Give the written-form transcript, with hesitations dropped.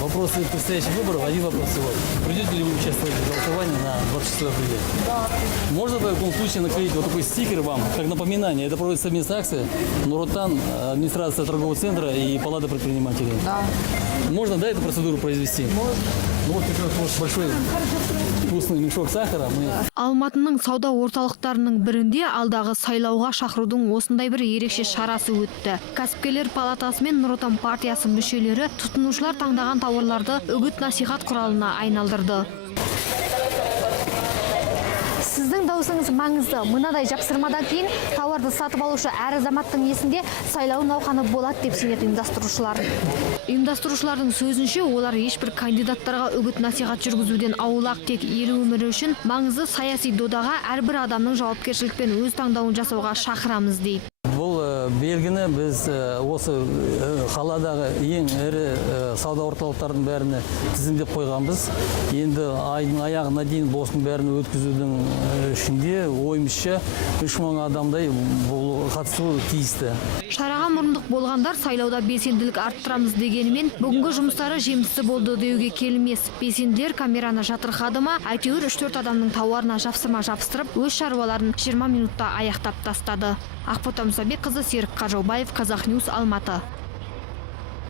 Вопросы предстоящих выборов, один вопрос всего. Придете ли вы участвовать в голосовании на 26 апреля? Да. Можно в таком случае наклеить вот такой стикер вам, как напоминание? Это проводится совместная акция Нуротан, администрация торгового центра и палата предпринимателей. Да. Можно, да, эту процедуру произвести? Можно. Ну вот как раз вот большой вкусный мешок сахара. Алматының сауда орталықтарының бірінде алдағы сайлауға шақырудың осындай бір ерекше шарасы өтті. Кәсіпкерлер палатасы мен Нұр Отан партиясы мүшелері тұтынушылар таңдаған тауарларды үгіт-насихат құралына айналдырды. Сіздің даусыңыз маңызды. Мынадай жапсырмадан кейін тауарды сатып алушы әр азаматтың есінде сайлау науқаны болады деп сенеді ұйымдастырушылар. Ұйымдастырушылардың сөзінше, олар ешбір кандидаттарға үгіт-насихат жүргізуден аулақ, тек ел өмірі үшін маңызды саяси додаға әрбір адамның жауапкершілікпен өз таңдауын жасауға шақырамыз дейді. Бұл белгіні біз осы қаладағы ең ірі сауда орталықтардың бәріне тізімдеп қойғанбыз. Енді айдың аяғына дейін осының бәрін өткізудің ішінде ойымызша 3000 адамдай бұл қатысуы тиісті. Шараға мұрындық болғандар сайлауда белсенділік арттырамыз дегенімен, бүгінгі жұмыстары жемісті болды деуге келмес. Белсенділер камераны жатырқады ма, әйтеуір 3-4 адамның тауарына жапсырма жапсырып, өз шаруаларын 20 минутта аяқтап тастады. Ақбота Мұсабекқызы, Серік Қажаубаев, Казахньюс, Алматы.